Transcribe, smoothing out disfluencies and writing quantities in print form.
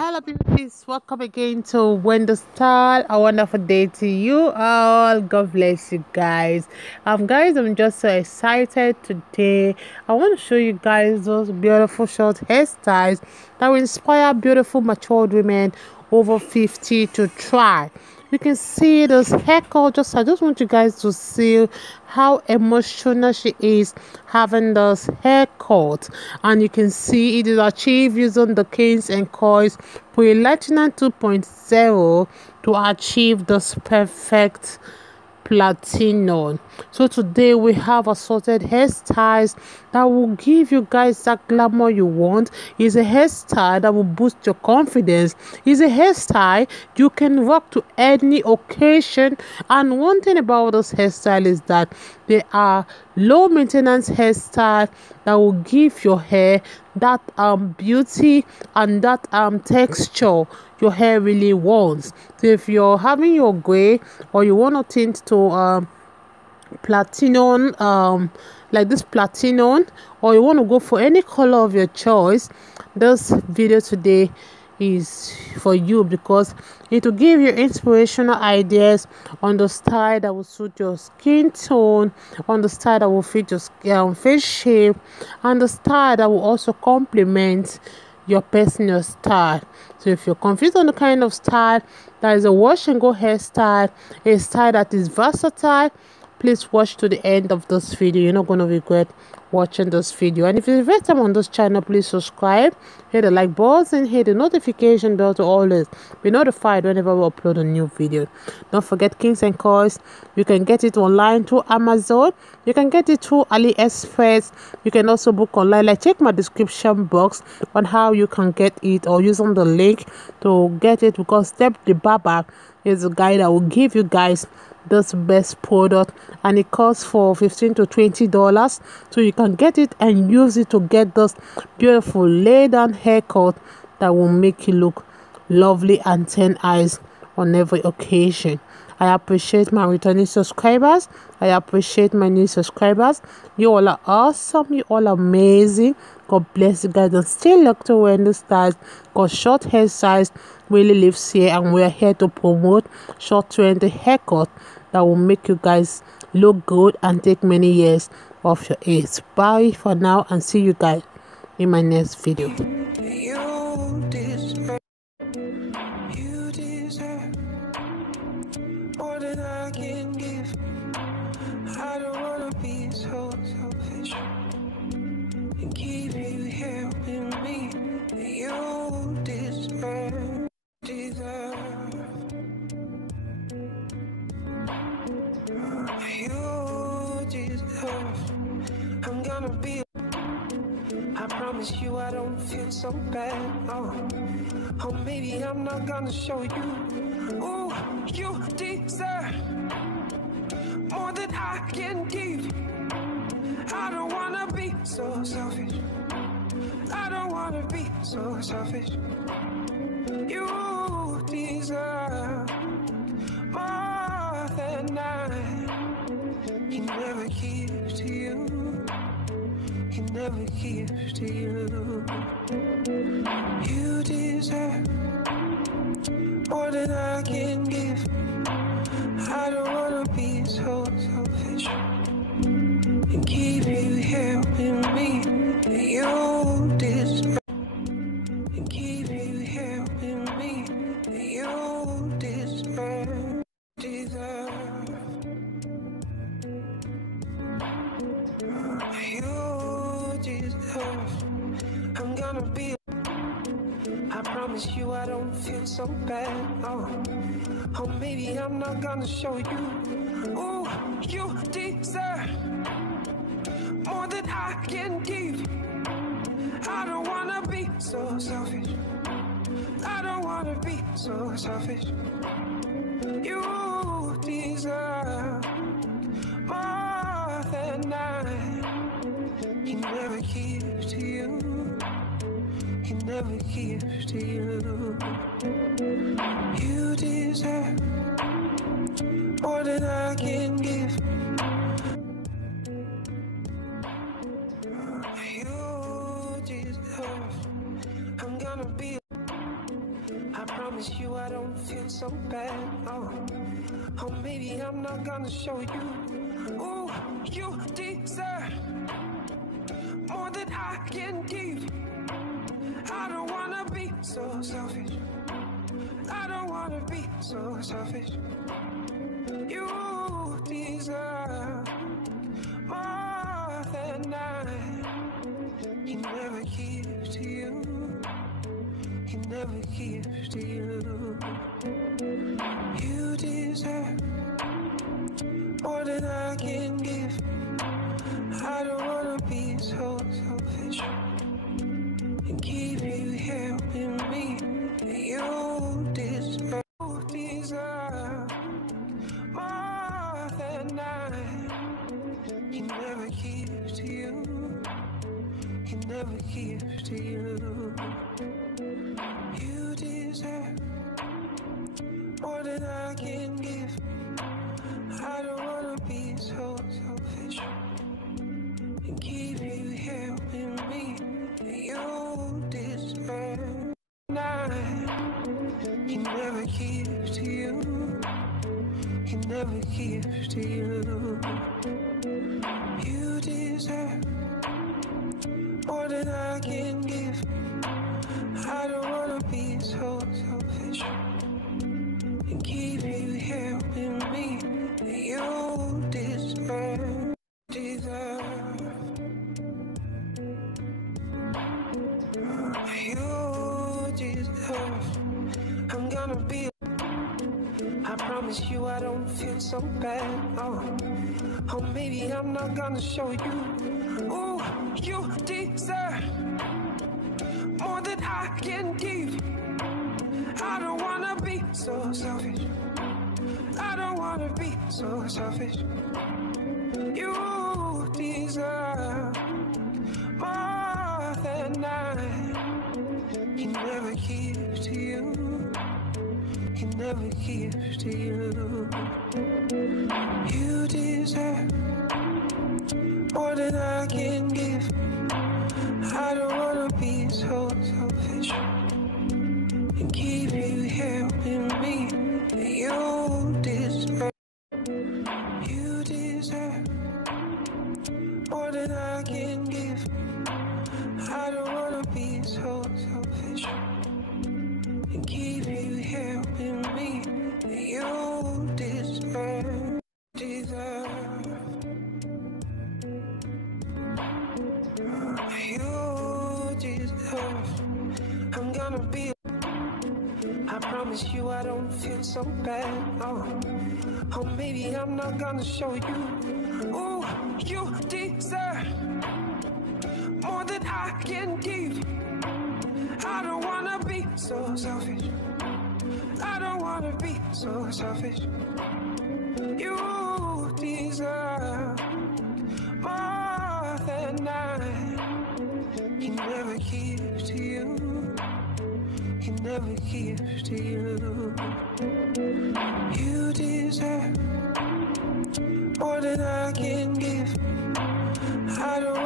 Hello beauties, welcome again to Wonder Style. A wonderful day to you all. God bless you guys. Guys, I'm just so excited today. I want to show you guys those beautiful short hairstyles that will inspire beautiful matured women over 50 to try. You can see this haircut. I just want you guys to see how emotional she is having this haircut, and you can see it is achieved using the Kings and Coils Platinum 2.0 to achieve this perfect platinum. So today we have assorted hairstyles that will give you guys that glamour you want. It's a hairstyle that will boost your confidence. It's a hairstyle you can rock to any occasion, and one thing about this hairstyle is that they are low maintenance hairstyle that will give your hair that beauty and that texture your hair really wants. So if you're having your gray or you want to tint to platinum, like this platinum, or you want to go for any color of your choice, this video today is for you, because it will give you inspirational ideas on the style that will suit your skin tone, on the style that will fit your face shape, and the style that will also complement your personal style. So if you're confused on the kind of style that is a wash and go hairstyle, a style that is versatile, please watch to the end of this video. You're not going to regret watching this video. And if it's the first time on this channel, please subscribe, hit the like button, hit the notification bell to always be notified whenever we upload a new video. Don't forget Kings and Coils. You can get it online through Amazon. You can get it through AliExpress. You can also book online. Like, check my description box on how you can get it, or using the link to get it, because Step the Barber is a guy that will give you guys this best product, and it costs for $15 to $20, so you can get it and use it to get this beautiful laid down haircut that will make you look lovely and 10 eyes on every occasion. I appreciate my returning subscribers. I appreciate my new subscribers. You all are awesome. You all are amazing. God bless you guys, and stay locked to Wonder Styles, because short hairstyles really lives here, and we're here to promote short trend haircut that will make you guys look good and take many years off your age. Bye for now, and see you guys in my next video. You deserve more than I can give. I don't wanna be so selfish and keep you here with me. You deserve. You deserve. I'm gonna be. I promise you I don't feel so bad. Oh, maybe I'm not gonna show you. Ooh, you deserve more than I can give. I don't wanna be so selfish. I don't wanna be so selfish. You deserve more than I can never give to you. Can never give to you. You deserve more than I can give. I don't wanna be so selfish and keep you here with me. You deserve and keep you here with me. You deserve. You deserve. I'm gonna be. I promise you I don't feel so bad. Oh, maybe I'm not gonna show you. Ooh, you deserve more than I can give. I don't wanna be so selfish. I don't wanna be so selfish. You deserve more than I can never give to you. Can never give to you. You deserve more than I can give. You deserve. I'm gonna be. promise you I don't feel so bad. Oh, maybe I'm not gonna show you. Ooh, you deserve more than I can give. I don't wanna be so selfish. I don't wanna be so selfish. You deserve more than I can never give to you. Can never give to you. You deserve more than I can give. I don't wanna be so selfish and keep you here with me. You deserve more than I can never give to you. Can never give to you. You deserve more than I can give. I don't wanna be so selfish and keep you here with me. You deserve. I can never give to you. Can never give to you. You deserve more than I can give. I don't wanna be so selfish and keep you here with me. You deserve. You deserve. I'm gonna be. I promise you I don't feel so bad. Oh, maybe I'm not gonna show you. Ooh, you deserve more than I can give. I don't wanna be so selfish. I don't wanna be so selfish. You deserve more than I can never give to you. Can never give to you. You deserve more than I can give. I don't wanna be so selfish and keep you here with me. You deserve. You deserve more than I can give. I don't wanna be so selfish and keep you here with me. You deserve. You deserve. I'm gonna be. I promise you I don't feel so bad. Oh, maybe I'm not gonna show you. Ooh, you deserve more than I can give. I don't wanna be so selfish. I don't wanna be so selfish. You deserve more than I can never give to you. Can never give to you. You deserve more than I can give. I don't